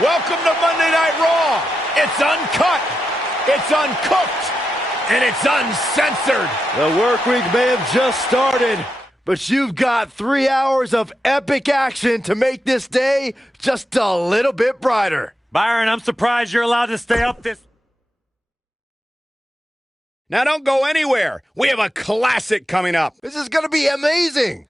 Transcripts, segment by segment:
Welcome to Monday Night Raw. It's uncut, it's uncooked, and it's uncensored. The work week may have just started, but you've got 3 hours of epic action to make this day just a little bit brighter. Byron, I'm surprised you're allowed to stay up this. Now don't go anywhere. We have a classic coming up. This is going to be amazing.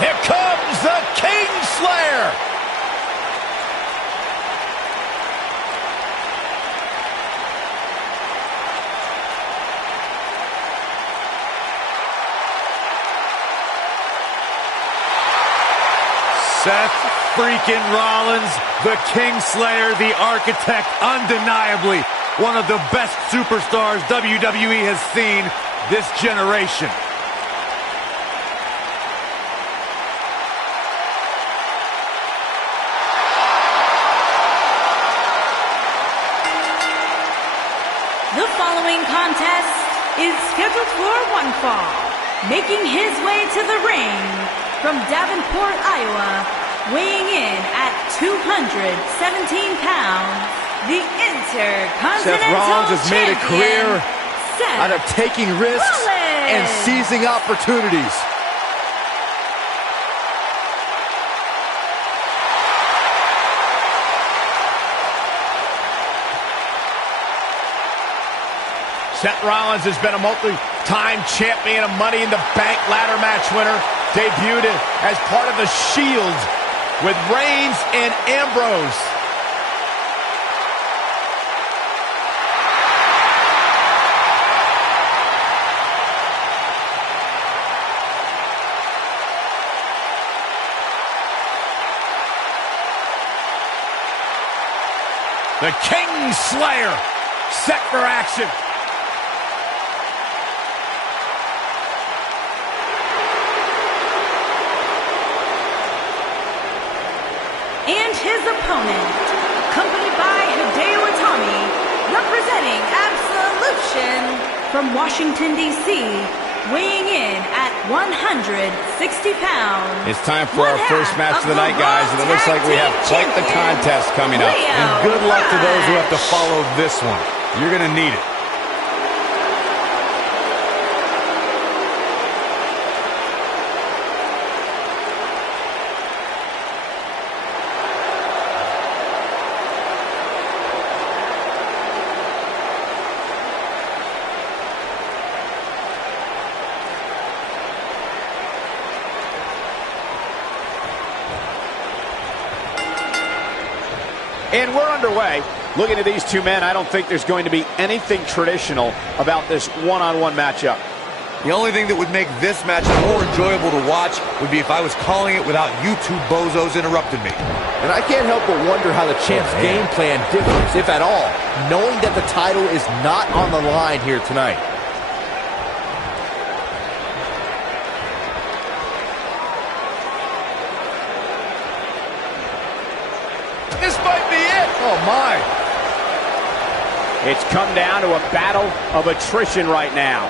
Here comes the Kingslayer. Seth freaking Rollins, the Kingslayer, the architect, undeniably one of the best superstars WWE has seen this generation. The following contest is scheduled for one fall. Making his way to the ring from Davenport, Iowa, weighing in at 217 pounds, the Intercontinental Seth Rollins has made a career Seth out of taking risks and Rollins. seizing opportunities. Seth Rollins has been a multi-time champion, a Money in the Bank ladder match winner, debuted as part of the Shield with Reigns and Ambrose. The Kingslayer set for action. And his opponent, accompanied by Hideo Itami, representing Absolution from Washington, D.C., weighing in at 160 pounds. It's time for our first match of the night, guys, and it looks like we have quite the contest coming up. And good luck to those who have to follow this one. You're going to need it. And we're underway. Looking at these two men, I don't think there's going to be anything traditional about this one-on-one matchup. The only thing that would make this match more enjoyable to watch would be if I was calling it without you two bozos interrupting me. And I can't help but wonder how the champ's game plan differs, if at all, knowing that the title is not on the line here tonight. This might be it. Oh, my. It's come down to a battle of attrition right now.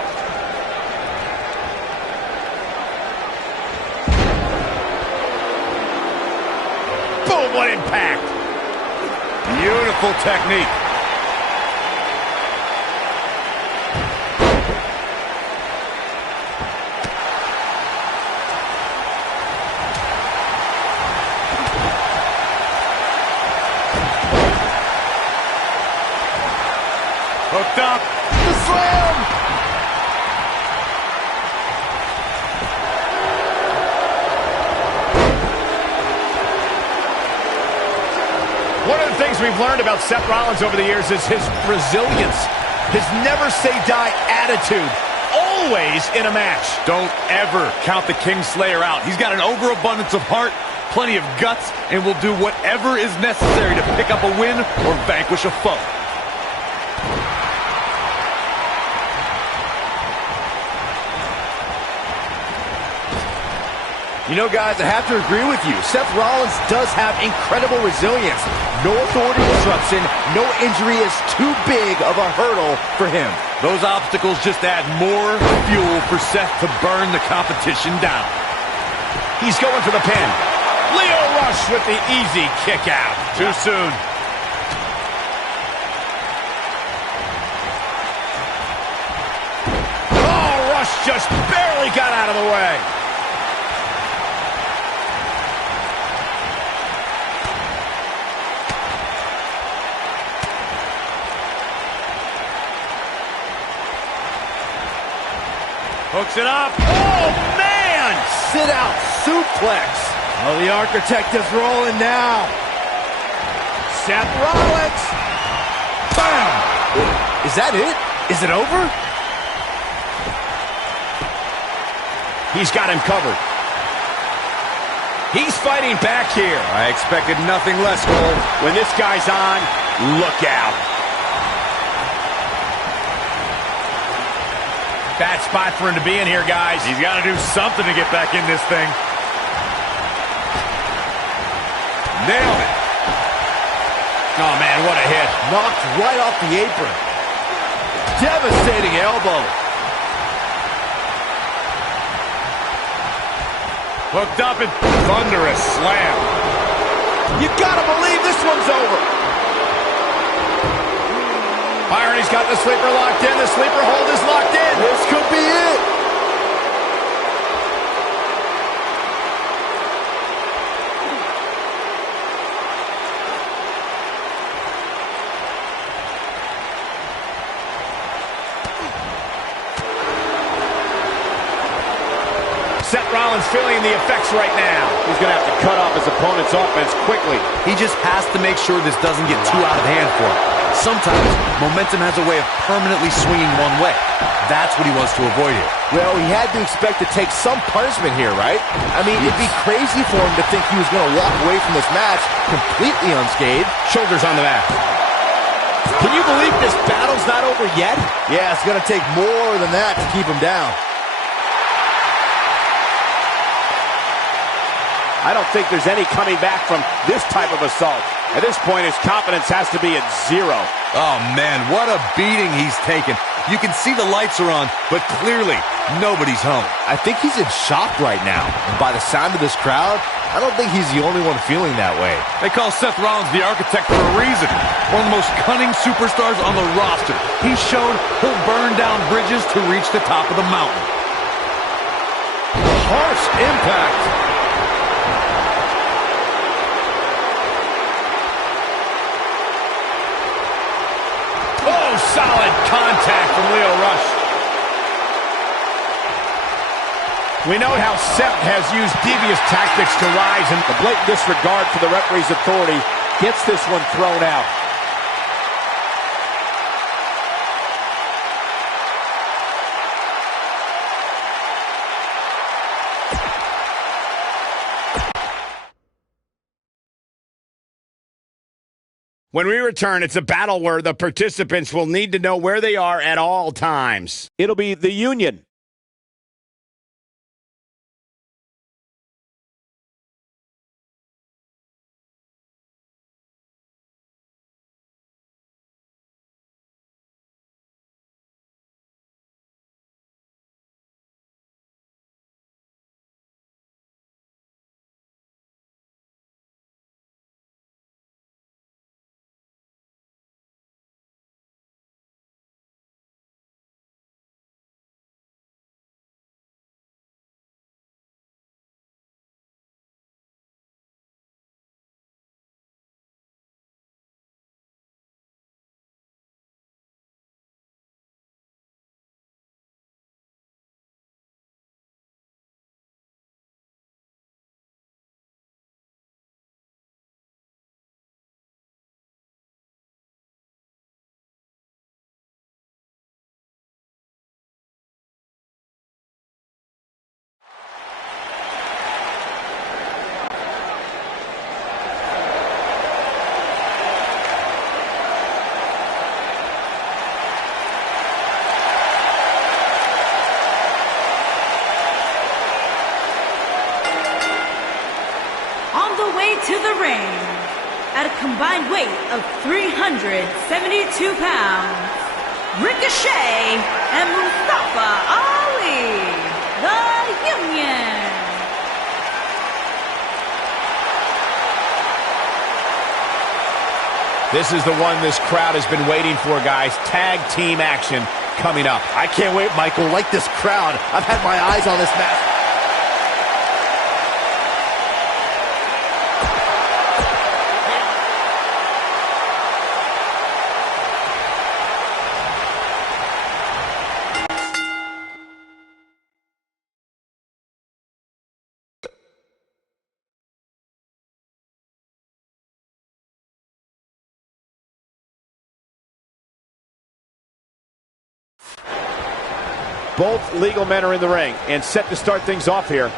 Boom, what impact. Beautiful technique. Hooked up. The slam. One of the things we've learned about Seth Rollins over the years is his resilience, his never-say-die attitude, always in a match. Don't ever count the Kingslayer out. He's got an overabundance of heart, plenty of guts, and will do whatever is necessary to pick up a win or vanquish a foe. You know, guys, I have to agree with you. Seth Rollins does have incredible resilience. No authority disruption, no injury is too big of a hurdle for him. Those obstacles just add more fuel for Seth to burn the competition down. He's going for the pin. Leo Rush with the easy kick out. Too soon. Oh, Rush just barely got out of the way. Hooks it up. Oh, man! Sit out suplex. Oh, the Architect is rolling now. Seth Rollins. Bam! Is that it? Is it over? He's got him covered. He's fighting back here. I expected nothing less, Cole. When this guy's on, look out. Bad spot for him to be in here, guys. He's got to do something to get back in this thing. Nailed it. Oh, man, what a hit. Knocked right off the apron. Devastating elbow. Hooked up and thunderous slam. You gotta believe this one's over. Byron, he's got the sleeper locked in. The sleeper hold is locked in. This could be it. Seth Rollins feeling the effects right now. He's going to have to cut off his opponent's offense quickly. He just has to make sure this doesn't get too out of hand for him. Sometimes, momentum has a way of permanently swinging one way. That's what he wants to avoid here. Well, he had to expect to take some punishment here, right? I mean, it'd be crazy for him to think he was going to walk away from this match completely unscathed. Shoulders on the mat. Can you believe this battle's not over yet? Yeah, it's going to take more than that to keep him down. I don't think there's any coming back from this type of assault. At this point, his confidence has to be at zero. Oh, man, what a beating he's taken. You can see the lights are on, but clearly, nobody's home. I think he's in shock right now. And by the sound of this crowd, I don't think he's the only one feeling that way. They call Seth Rollins the Architect for a reason. One of the most cunning superstars on the roster. He's shown he'll burn down bridges to reach the top of the mountain. Harsh impact. Oh, solid contact from Leo Rush. We know how Seth has used devious tactics to rise, and The blatant disregard for the referee's authority gets this one thrown out. when we return, it's a battle where the participants will need to know where they are at all times. It'll be the Union combined weight of 372 pounds, Ricochet and Mustafa Ali, the Union. This is the one this crowd has been waiting for, guys. Tag team action coming up. I can't wait, Michael. Like this crowd, I've had my eyes on this match. Both legal men are in the ring and set to start things off here.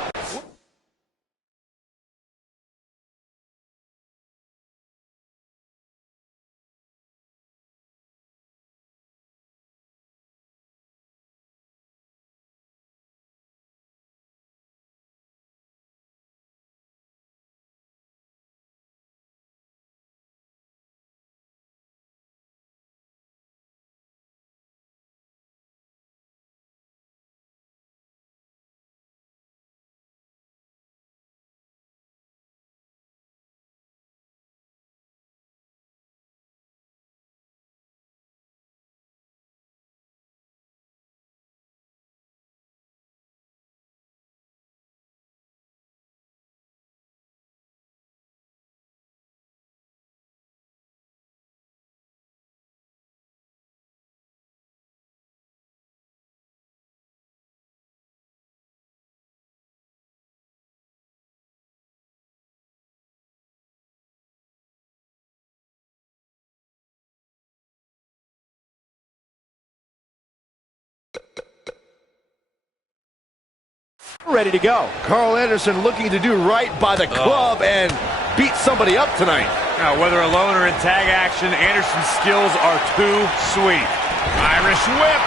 Ready to go. Carl Anderson looking to do right by the club and beat somebody up tonight. Now, whether alone or in tag action, Anderson's skills are too sweet. Irish whip.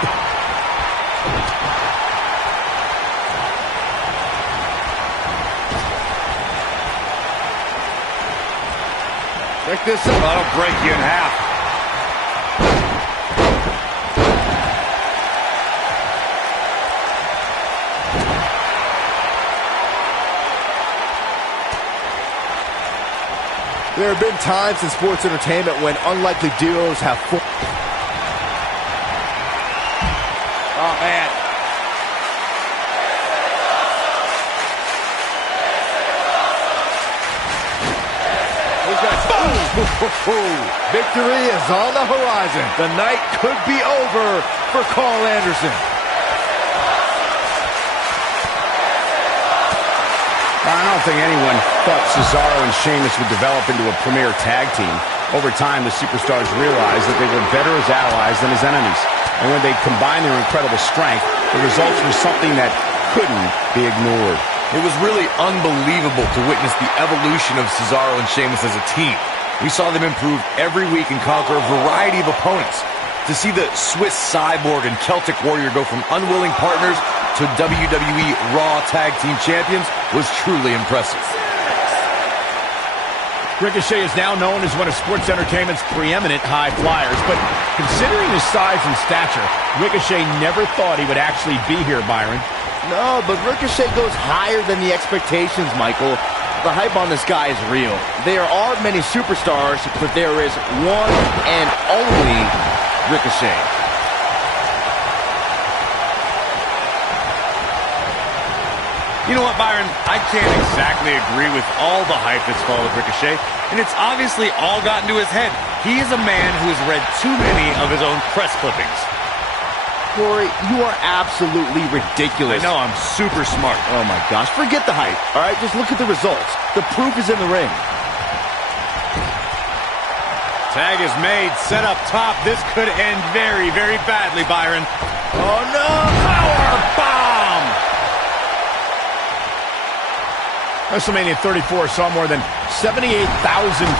Check this out. That'll break you in half. There have been times in sports entertainment when unlikely duos have Oh, man. Victory is on the horizon. The night could be over for Carl Anderson. I don't think anyone thought Cesaro and Sheamus would develop into a premier tag team. Over time, the superstars realized that they were better as allies than as enemies. And when they combined their incredible strength, the results were something that couldn't be ignored. It was really unbelievable to witness the evolution of Cesaro and Sheamus as a team. We saw them improve every week and conquer a variety of opponents. To see the Swiss Cyborg and Celtic Warrior go from unwilling partners to WWE Raw Tag Team Champions was truly impressive. Ricochet is now known as one of sports entertainment's preeminent high flyers, but considering his size and stature, Ricochet never thought he would actually be here, Byron. No, but Ricochet goes higher than the expectations, Michael. The hype on this guy is real. There are many superstars, but there is one and only Ricochet. You know what, Byron? I can't exactly agree with all the hype that's followed Ricochet, and it's obviously all gotten to his head. He is a man who has read too many of his own press clippings. Corey, you are absolutely ridiculous. I know, I'm super smart. Oh my gosh, forget the hype. All right, just look at the results. The proof is in the ring. Tag is made, set up top. This could end very, very badly, Byron. Oh no! Power bomb! WrestleMania 34 saw more than 78,000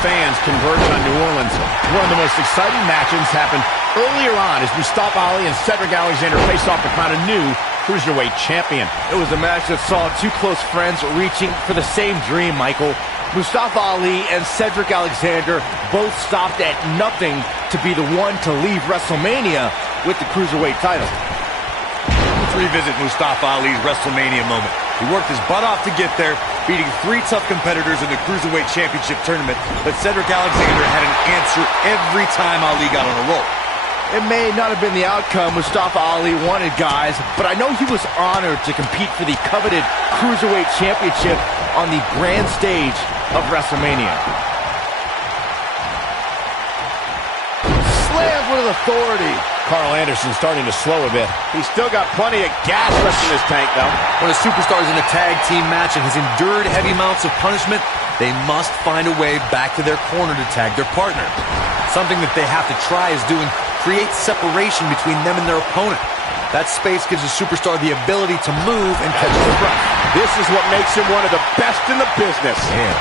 fans converge on New Orleans. One of the most exciting matches happened earlier on as Mustafa Ali and Cedric Alexander faced off to crown a new Cruiserweight champion. It was a match that saw two close friends reaching for the same dream, Michael. Mustafa Ali and Cedric Alexander both stopped at nothing to be the one to leave WrestleMania with the Cruiserweight title. Let's revisit Mustafa Ali's WrestleMania moment. He worked his butt off to get there, beating 3 tough competitors in the Cruiserweight Championship tournament, but Cedric Alexander had an answer every time Ali got on a roll. It may not have been the outcome Mustafa Ali wanted, guys, but I know he was honored to compete for the coveted Cruiserweight Championship on the grand stage of WrestleMania. Slams with authority. Carl Anderson starting to slow a bit. He's still got plenty of gas left in his tank, though. When a superstar is in a tag team match and has endured heavy amounts of punishment, they must find a way back to their corner to tag their partner. Something that they have to try is doing create separation between them and their opponent. That space gives a superstar the ability to move and catch their breath. This is what makes him one of the best in the business. Yeah.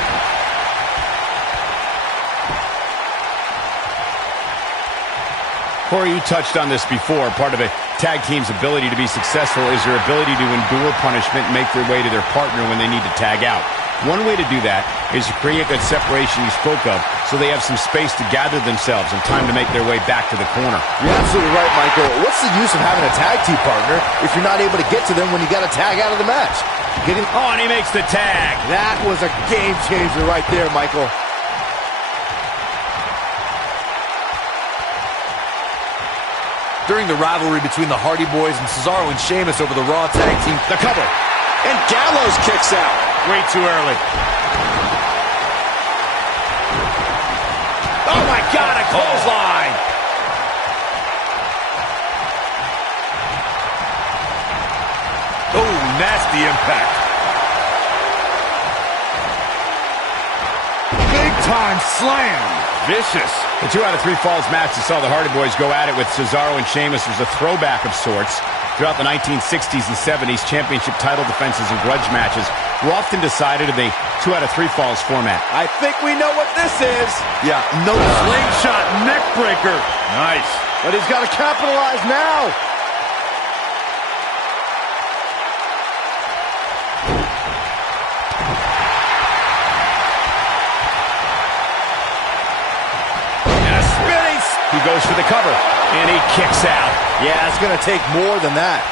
Corey, you touched on this before. Part of a tag team's ability to be successful is their ability to endure punishment and make their way to their partner when they need to tag out. One way to do that is to create that separation you spoke of so they have some space to gather themselves and time to make their way back to the corner. You're absolutely right, Michael. What's the use of having a tag team partner if you're not able to get to them when you got to tag out of the match? Oh, and he makes the tag. That was a game changer right there, Michael. During the rivalry between the Hardy Boys and Cesaro and Sheamus over the Raw Tag Team, The cover. And Gallows kicks out. Way too early. Oh, my God, a clothesline. Oh, nasty impact. Big time slam. Vicious. The 2 out of 3 falls match that saw the Hardy Boys go at it with Cesaro and Sheamus was a throwback of sorts. Throughout the 1960s and 70s, championship title defenses and grudge matches were often decided in the 2 out of 3 falls format. I think we know what this is. Yeah, no slingshot neck breaker. Nice. But he's got to capitalize now. He goes for the cover, and he kicks out. Yeah, it's going to take more than that.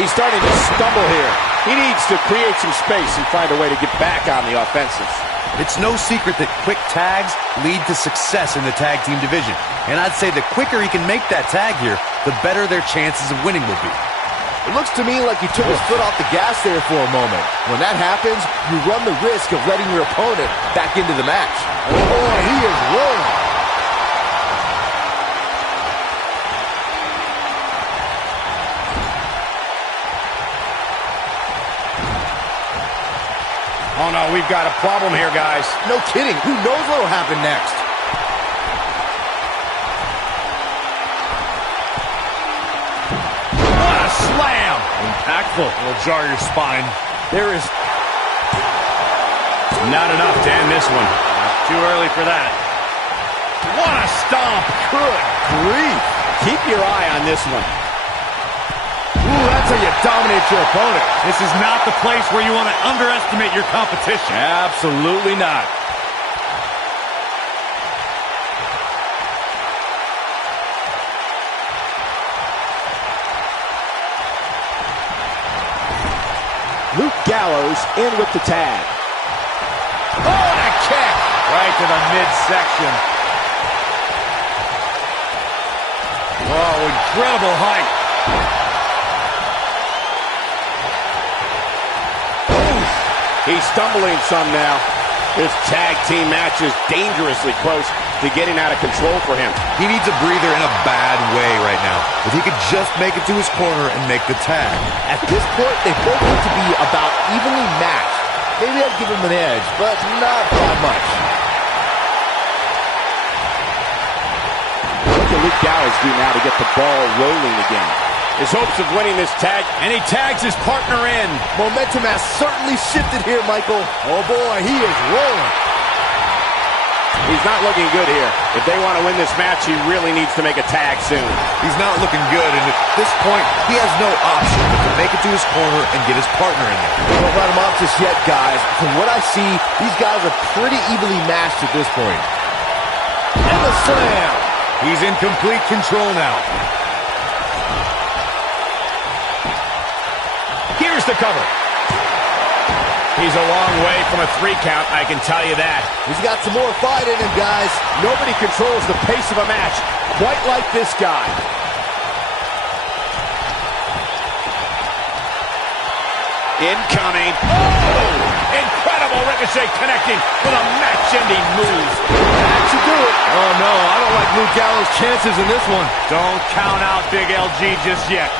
He's starting to stumble here. He needs to create some space and find a way to get back on the offensive. it's no secret that quick tags lead to success in the tag team division. And I'd say the quicker he can make that tag here, the better their chances of winning will be. It looks to me like he took his foot off the gas there for a moment. When that happens, you run the risk of letting your opponent back into the match. Oh boy, he is rolling. Oh no, we've got a problem here, guys. No kidding. Who knows what will happen next? What a slam! Impactful. It'll jar your spine. There is not enough to end this one. Too early for that. What a stomp! good grief. Keep your eye on this one. Ooh, that's how you dominate your opponent. This is not the place where you want to underestimate your competition. Absolutely not. Luke Gallows in with the tag. Oh, and a kick! Right to the midsection. Oh, incredible height. He's stumbling some now. This tag team match is dangerously close to getting out of control for him. He needs a breather in a bad way right now. If he could just make it to his corner and make the tag. At this point, they both look to be about evenly matched. Maybe I'd give him an edge, but not by much. What can Luke Gallows do now to get the ball rolling again? His hopes of winning this tag, And he tags his partner in. Momentum has certainly shifted here, Michael. Oh boy, he is rolling. He's not looking good here. If they want to win this match, he really needs to make a tag soon. He's not looking good, and at this point, he has no option but to make it to his corner and get his partner in there. Don't let him off just yet, guys. From what I see, these guys are pretty evenly matched at this point. And the slam. He's in complete control now. Here's the cover. He's a long way from a 3 count, I can tell you that. He's got some more fight in him, guys. Nobody controls the pace of a match quite like this guy. Incoming. Oh! Incredible Ricochet connecting with a match-ending move. That should do it. Oh, no, I don't like Luke Gallows' chances in this one. Don't count out Big LG just yet.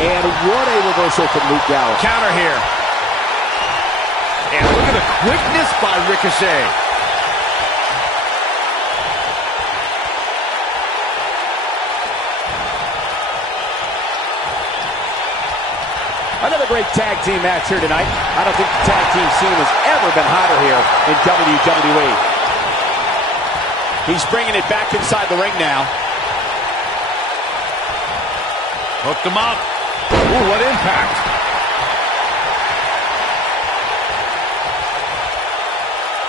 And what a reversal from Luke Gallows. Counter here. And look at the quickness by Ricochet. Another great tag team match here tonight. I don't think the tag team scene has ever been hotter here in WWE. He's bringing it back inside the ring now. Hooked him up. Ooh, what impact.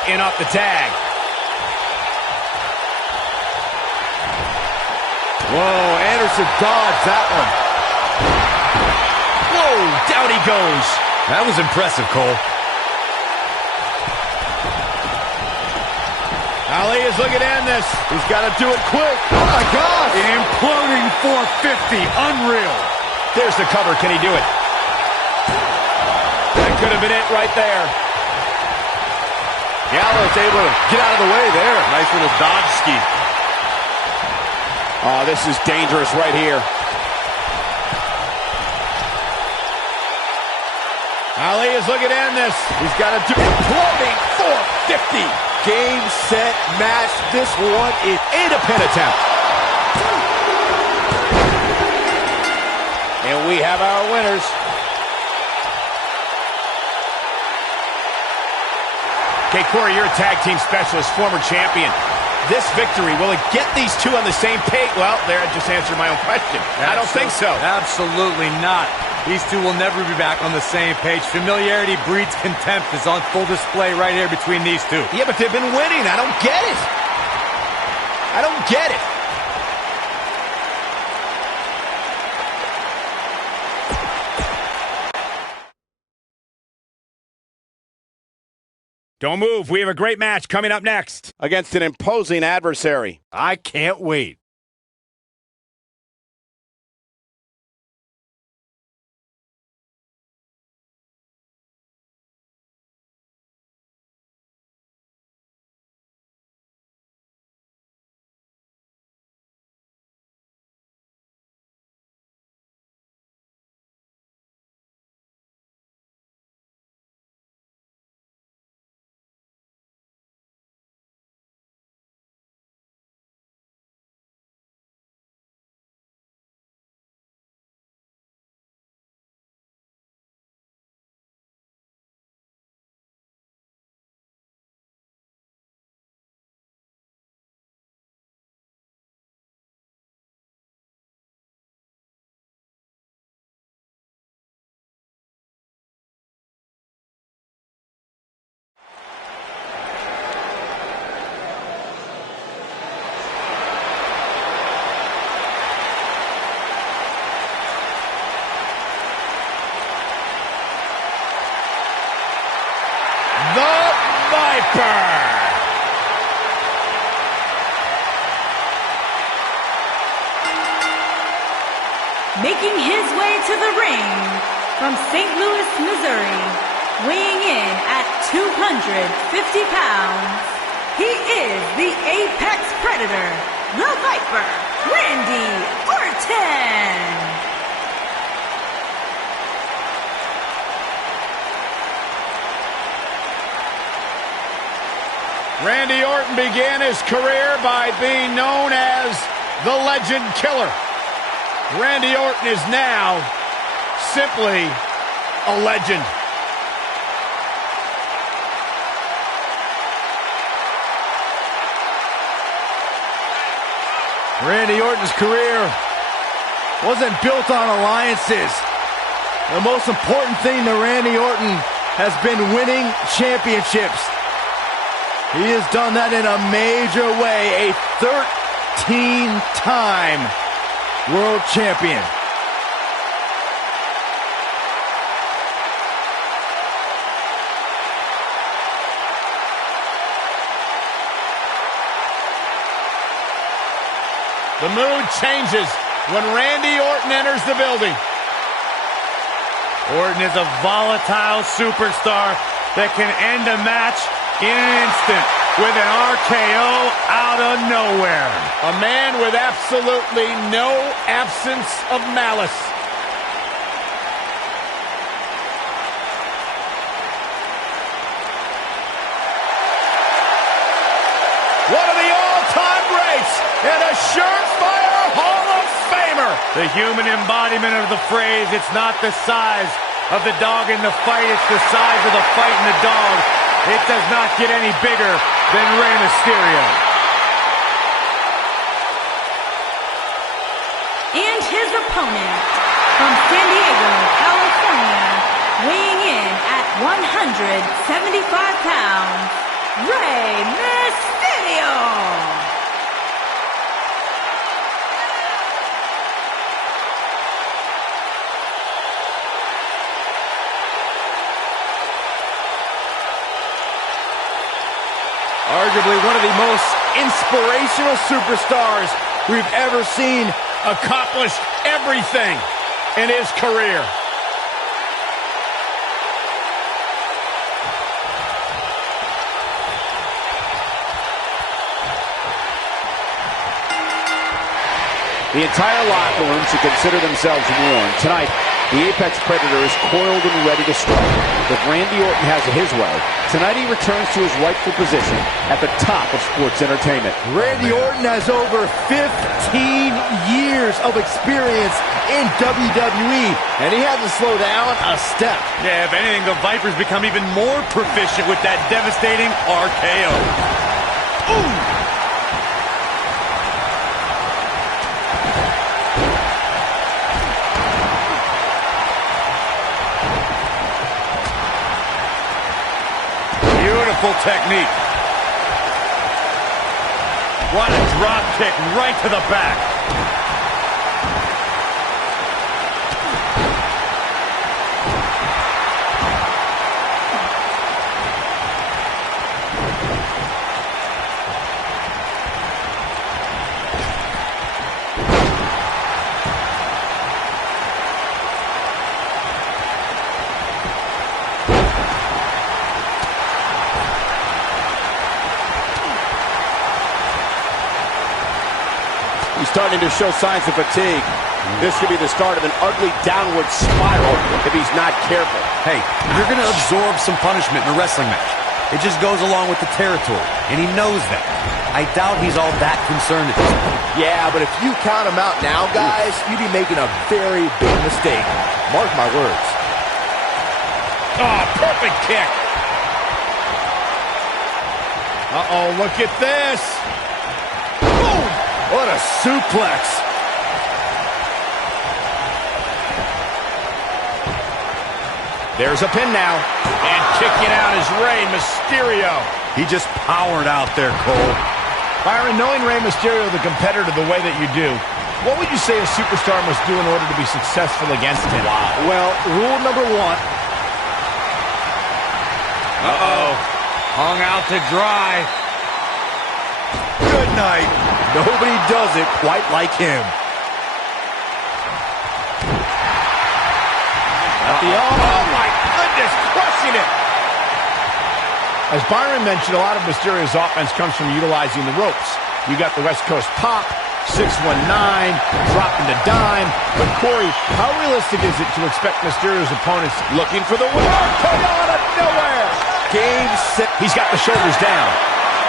In off the tag. Whoa, Anderson dodged that one. Whoa, down he goes. That was impressive, Cole. Ali is looking to end this. He's got to do it quick. Oh, my gosh. Imploding 450. Unreal. There's the cover. Can he do it? That could have been it right there. Gallows able to get out of the way there. Nice little dodge ski. Oh, this is dangerous right here. Ali is looking to end this. He's got to do it. Imploding 450. Game, set, match. This one is Ain't a pin attempt. And we have our winners. Okay, Corey, you're a tag team specialist, former champion. This victory, will it get these two on the same page? Well, there, I just answered my own question. I don't think so. Absolutely not. These two will never be back on the same page. Familiarity breeds contempt is on full display right here between these two. Yeah, but they've been winning. I don't get it. I don't get it. Don't move. We have a great match coming up next. Against an imposing adversary. I can't wait. Making his way to the ring from St. Louis, Missouri, weighing in at 250 pounds, he is the Apex Predator, the Viper, Randy Orton. Randy Orton began his career by being known as the Legend Killer. Randy Orton is now simply a legend. Randy Orton's career wasn't built on alliances. The most important thing to Randy Orton has been winning championships. He has done that in a major way. A 13-time world champion. The mood changes when Randy Orton enters the building. Orton is a volatile superstar that can end a match in an instant with an RKO out of nowhere. A man with absolutely no absence of malice. One of the all-time greats and a surefire Hall of Famer. The human embodiment of the phrase, it's not the size of the dog in the fight, it's the size of the fight in the dog. It does not get any bigger than Rey Mysterio. And his opponent, from San Diego, California, weighing in at 175 pounds, Rey Mysterio. Arguably one of the most inspirational superstars we've ever seen. Accomplished everything in his career. The entire locker room should consider themselves warned. Tonight, the Apex Predator is coiled and ready to strike. If Randy Orton has it his way, tonight he returns to his rightful position at the top of sports entertainment. Randy Orton has over 15 years of experience in WWE, and he hasn't slowed down a step. Yeah, if anything, the Vipers become even more proficient with that devastating RKO. Ooh! Beautiful technique. What a drop kick right to the back. He's starting to show signs of fatigue. This could be the start of an ugly downward spiral if he's not careful. Hey, you're going to absorb some punishment in a wrestling match. It just goes along with the territory, and he knows that. I doubt he's all that concerned at this point. Yeah, but if you count him out now, guys, you'd be making a very big mistake. Mark my words. Oh, perfect kick. Uh-oh, look at this. Boom! What a suplex. There's a pin now. And kicking out is Rey Mysterio. He just powered out there, Cole. Byron, knowing Rey Mysterio, the competitor, the way that you do, what would you say a superstar must do in order to be successful against him? Wow. Well, rule number one. Uh-oh. Hung out to dry. Good night. Nobody does it quite like him. Oh, my goodness, crushing it. As Byron mentioned, a lot of Mysterio's offense comes from utilizing the ropes. You got the West Coast pop, 619, dropping the dime. But Corey, how realistic is it to expect Mysterio's opponents looking for the win? Come out of nowhere. Game set. He's got the shoulders down.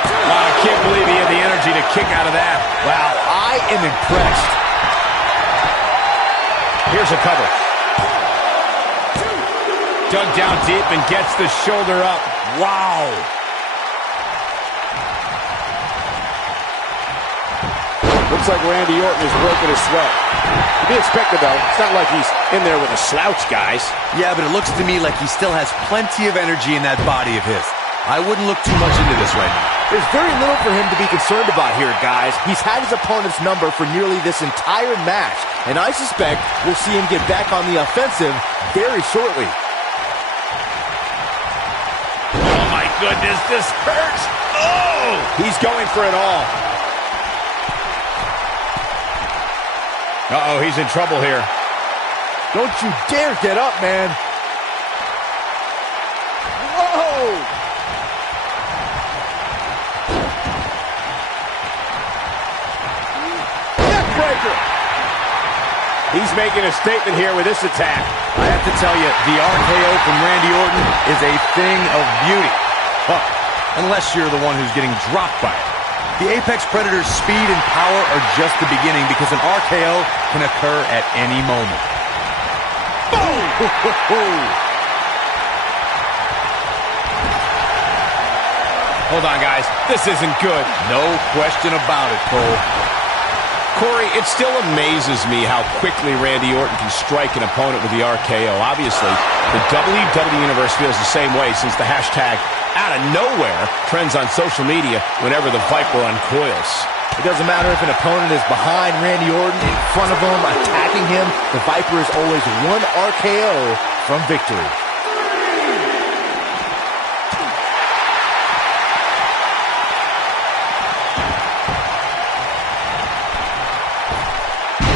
Oh, I can't believe he had the energy to kick out of that. Wow, I am impressed. Here's a cover. Dug down deep and gets the shoulder up. Wow. Looks like Randy Orton is breaking a sweat. To be expected, though. It's not like he's in there with a slouch, guys. Yeah, but it looks to me like he still has plenty of energy in that body of his. I wouldn't look too much into this right now. There's very little for him to be concerned about here, guys. He's had his opponent's number for nearly this entire match, and I suspect we'll see him get back on the offensive very shortly. Oh, my goodness, this hurts. Oh! He's going for it all. Uh-oh, he's in trouble here. Don't you dare get up, man. Whoa! Neckbreaker! He's making a statement here with this attack. I have to tell you, the RKO from Randy Orton is a thing of beauty. Huh. Unless you're the one who's getting dropped by it. The Apex Predator's speed and power are just the beginning because an RKO can occur at any moment. Boom! Hold on, guys. This isn't good. No question about it, Cole. Corey, it still amazes me how quickly Randy Orton can strike an opponent with the RKO. Obviously, the WWE Universe feels the same way since the hashtag out of nowhere trends on social media whenever the Viper uncoils. It doesn't matter if an opponent is behind Randy Orton, in front of him, attacking him. The Viper is always one RKO from victory.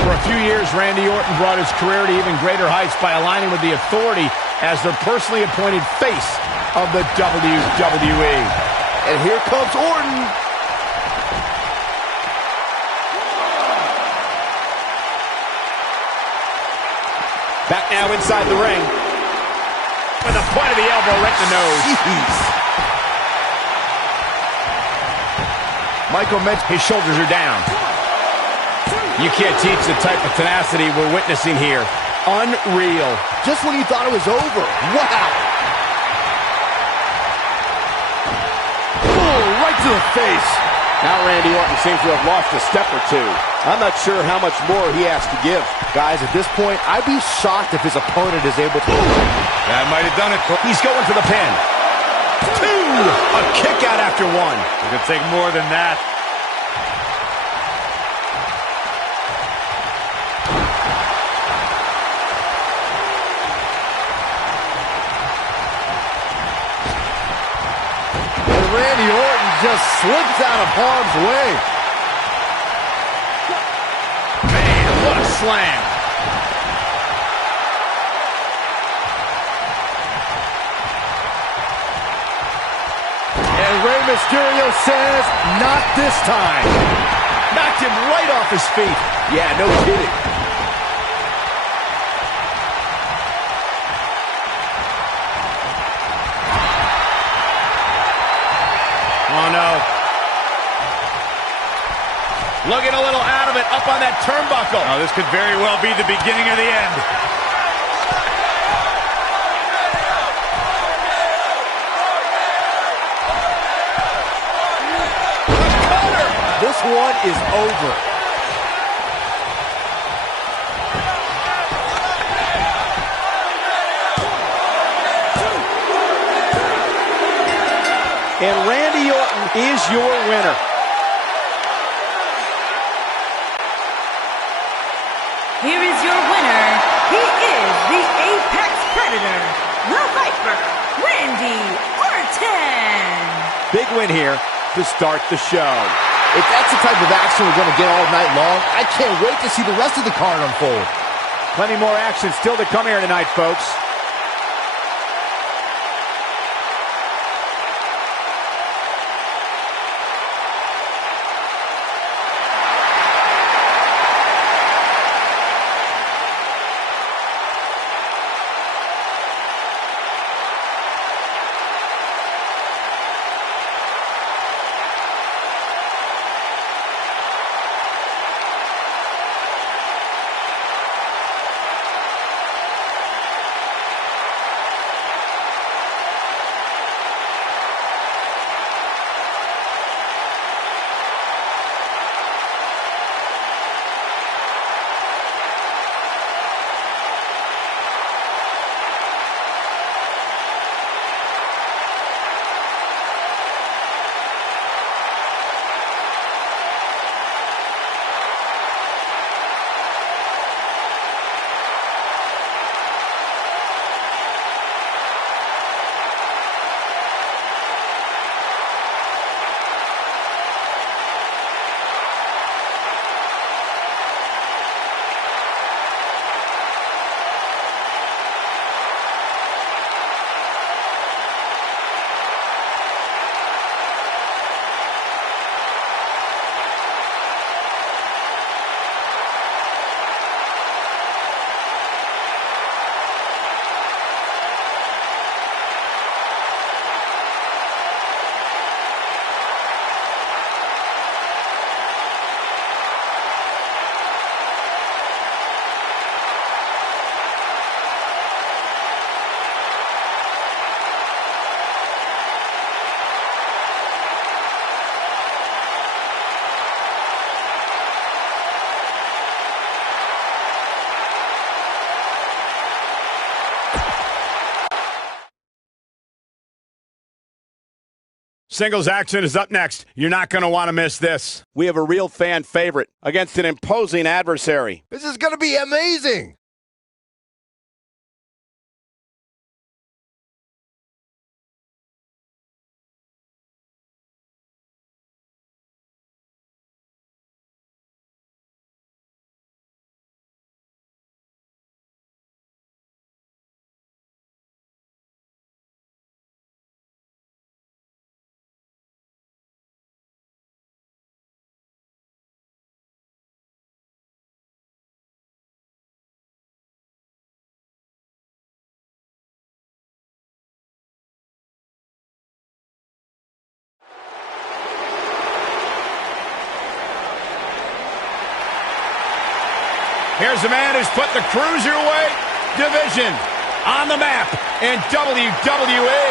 For a few years, Randy Orton brought his career to even greater heights by aligning with the Authority as their personally appointed face of the WWE. And here comes Orton. Back now inside the ring. With the point of the elbow right in the nose. Jeez. Michael mentioned his shoulders are down. You can't teach the type of tenacity we're witnessing here. Unreal. Just when you thought it was over. Wow. Oh, right to the face. Now Randy Orton seems to have lost a step or two. I'm not sure how much more he has to give. Guys, at this point, I'd be shocked if his opponent is able to... That might have done it. He's going for the pin. 2! A kick out after 1. It could take more than that. Randy Orton just slips out of harm's way. Man, what a slam. And Rey Mysterio says, not this time. Knocked him right off his feet. Yeah, no kidding. Oh, no. Looking a little out of it, up on that turnbuckle. Oh, this could very well be the beginning of the end. This one is over. And Randy Orton is your winner. Here is your winner. He is the Apex Predator, the Viper, Randy Orton. Big win here to start the show. If that's the type of action we're going to get all night long, I can't wait to see the rest of the card unfold. Plenty more action still to come here tonight, folks. Singles action is up next. You're not going to want to miss this. We have a real fan favorite against an imposing adversary. This is going to be amazing. Here's a man who's put the Cruiserweight division on the map in WWE.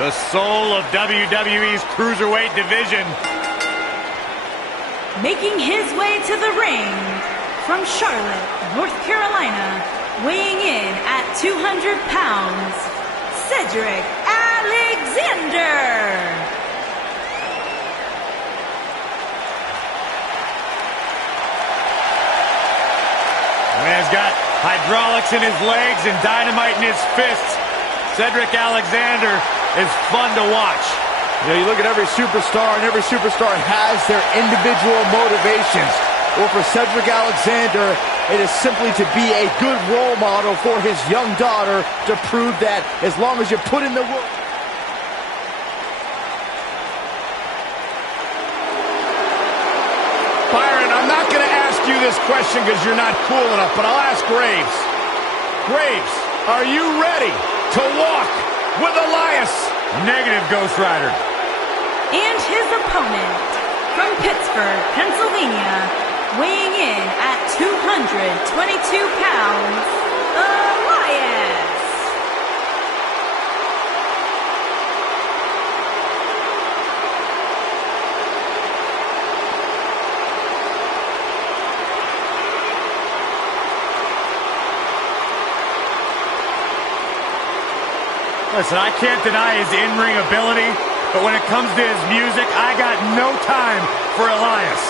The soul of WWE's Cruiserweight division. Making his way to the ring from Charlotte, North Carolina, weighing in at 200 pounds, Cedric Alexander. Man's got hydraulics in his legs and dynamite in his fists. Cedric Alexander is fun to watch. You know, you look at every superstar, and every superstar has their individual motivations. Well, for Cedric Alexander, it is simply to be a good role model for his young daughter to prove that as long as you put in the work. Byron, I'm not going to ask you this question because you're not cool enough, but I'll ask Graves. Graves, are you ready to walk with Elias? Negative, Ghost Rider. And his opponent from Pittsburgh, Pennsylvania, weighing in at 222 pounds, Elias. Listen, I can't deny his in-ring ability, but when it comes to his music, I got no time for Elias.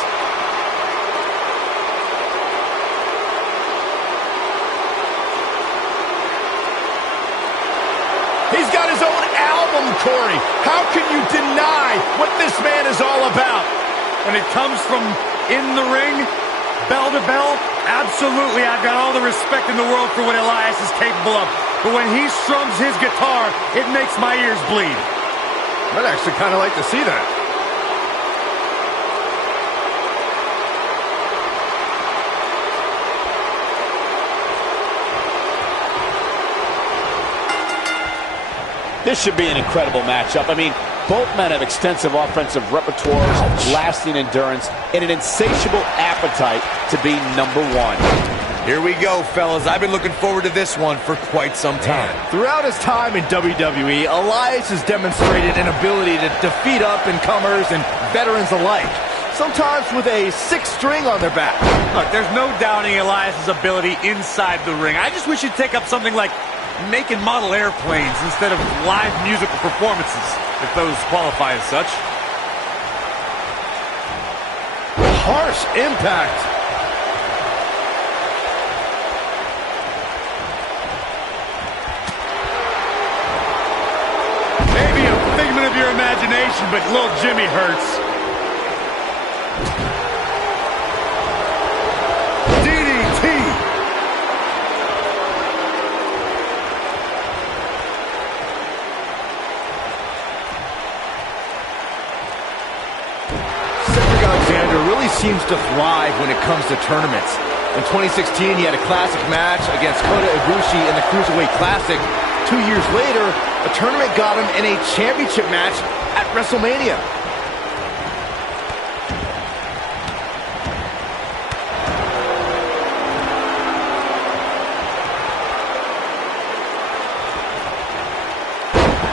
He's got his own album, Corey. How can you deny what this man is all about? When it comes from in the ring, bell to bell, absolutely, I've got all the respect in the world for what Elias is capable of. But when he strums his guitar, it makes my ears bleed. I'd actually kind of like to see that. This should be an incredible matchup. I mean, both men have extensive offensive repertoires, lasting endurance, and an insatiable appetite to be number one. Here we go, fellas. I've been looking forward to this one for quite some time. Throughout his time in WWE, Elias has demonstrated an ability to defeat up-and-comers and veterans alike, sometimes with a sixth string on their back. Look, there's no doubting Elias' ability inside the ring. I just wish he'd take up something like making model airplanes instead of live musical performances, if those qualify as such. Harsh impact. Maybe a figment of your imagination, but little Jimmy hurts. DDT! Cedric Alexander really seems to thrive when it comes to tournaments. In 2016, he had a classic match against Kota Ibushi in the Cruiserweight Classic. 2 years later, a tournament got him in a championship match at WrestleMania.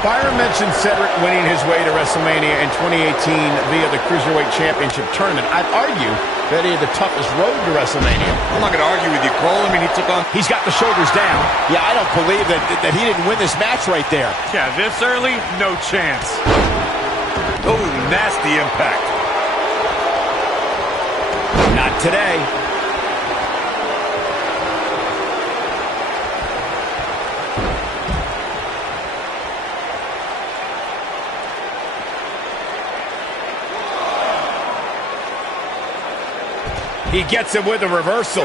Byron mentioned Cedric winning his way to WrestleMania in 2018 via the Cruiserweight Championship tournament. I'd argue that he had the toughest road to WrestleMania. I'm not going to argue with you, Cole. I mean, he took on... He's got the shoulders down. Yeah, I don't believe that he didn't win this match right there. Yeah, this early, no chance. Oh, nasty impact. Not today. He gets him with a reversal.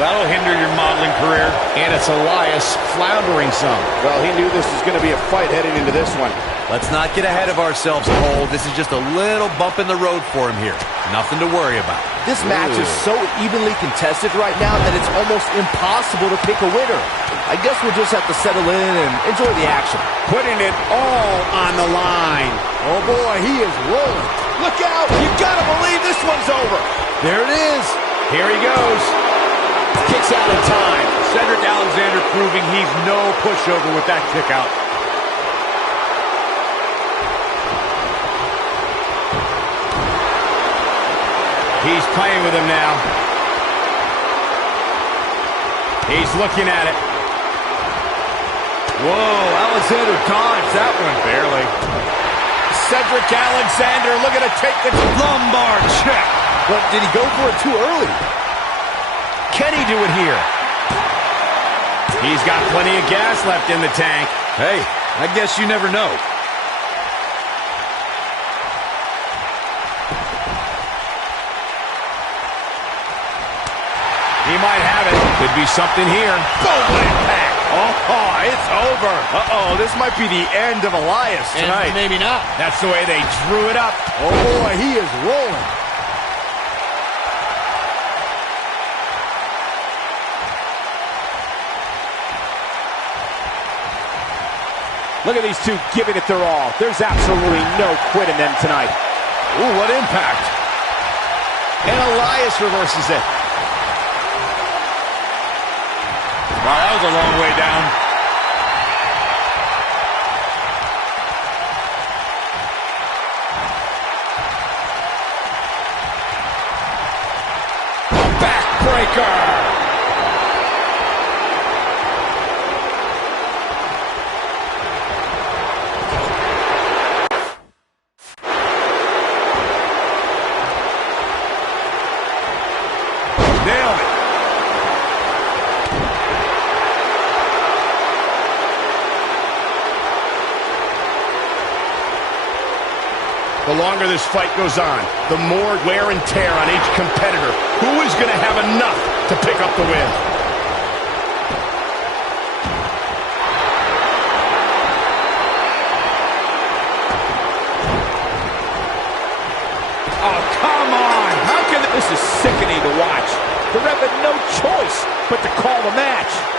That'll hinder your modeling career. And it's Elias floundering some. Well, he knew this was going to be a fight heading into this one. Let's not get ahead of ourselves, Cole. This is just a little bump in the road for him here. Nothing to worry about. This match is so evenly contested right now that it's almost impossible to pick a winner. I guess we'll just have to settle in and enjoy the action. Putting it all on the line. Oh boy, he is rolling. Look out! You gotta believe this one's over. There it is. Here he goes. Kicks out in time. Cedric Alexander proving he's no pushover with that kick out. He's playing with him now. He's looking at it. Whoa, Alexander dodged that one barely. Cedric Alexander looking to take the Lumbar check. But did he go for it too early? Can he do it here? He's got plenty of gas left in the tank. Hey, I guess you never know. He might have it. Could be something here. Boom, impact. Oh, it's over. Uh-oh, this might be the end of Elias tonight. And maybe not. That's the way they drew it up. Oh boy, he is rolling. Look at these two giving it their all. There's absolutely no quit in them tonight. Ooh, what impact. And Elias reverses it. Wow, that was a long way down. Backbreaker. Nailed it. The longer this fight goes on, the more wear and tear on each competitor. Who is going to have enough to pick up the win? Oh, come on. How can this is sickening to watch. The ref had no choice but to call the match.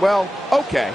Well, okay.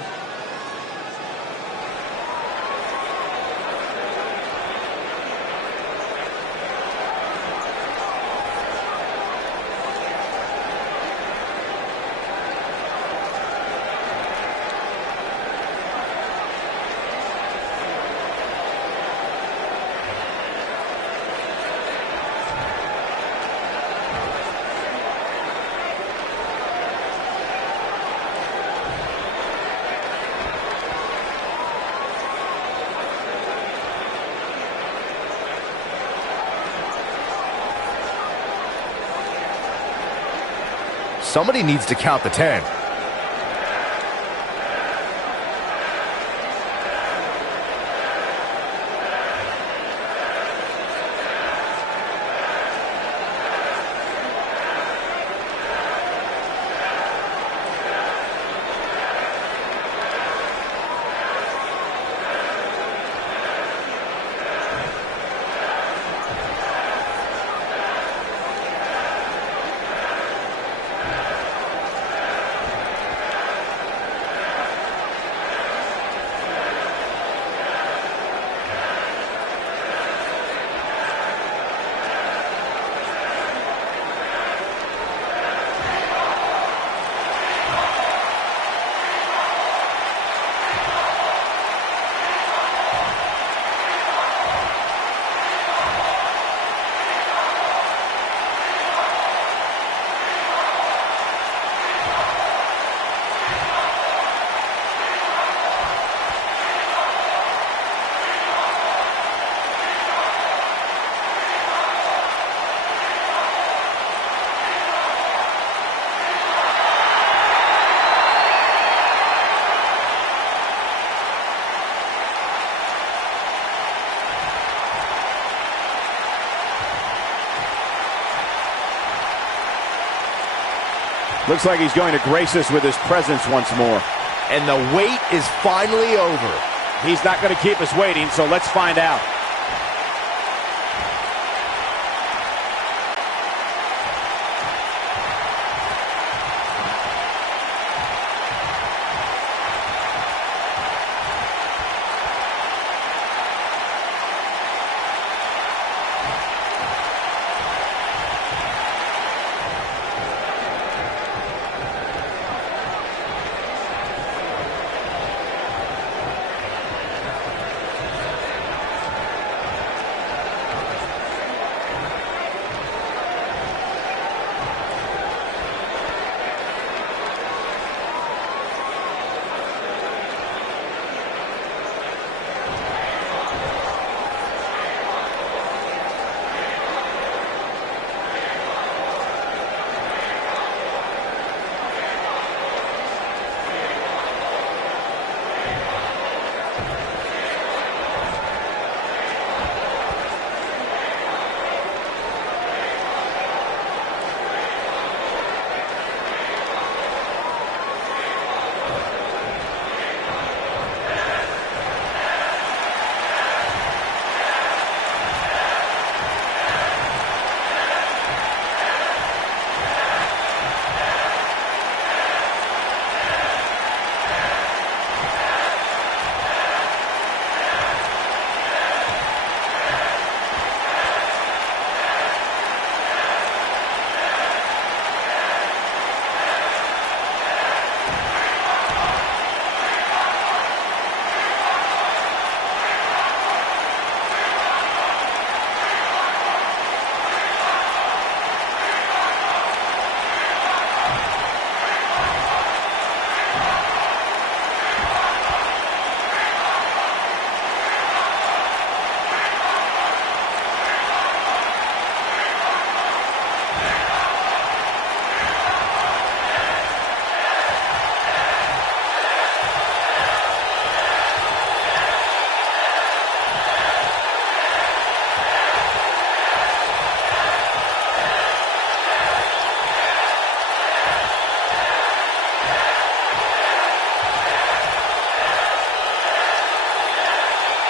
Somebody needs to count the 10. Looks like he's going to grace us with his presence once more. And the wait is finally over. He's not going to keep us waiting, so let's find out.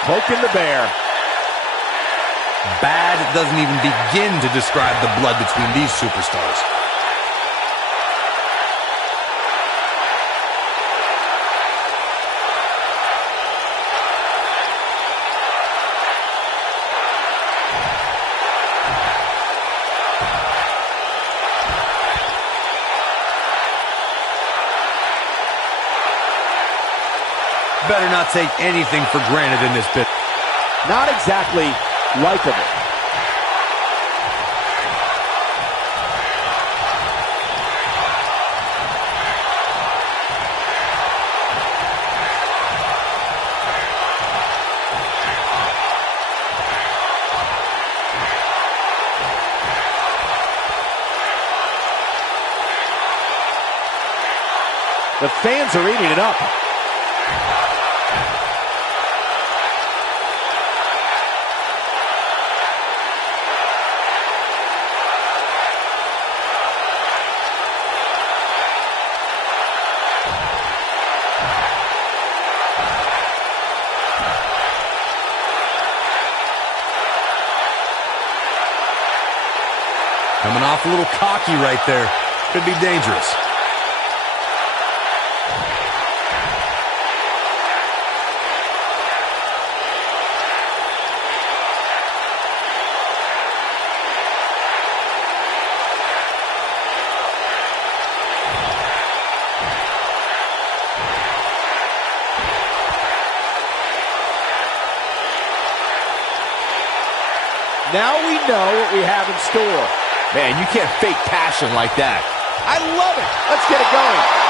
poking the bear. Bad doesn't even begin to describe the blood between these superstars. Better not take anything for granted in this bit. Not exactly likable. The fans are eating it up. Coming off a little cocky right there. Could be dangerous. Now we know what we have in store. Man, you can't fake passion like that. I love it. Let's get it going.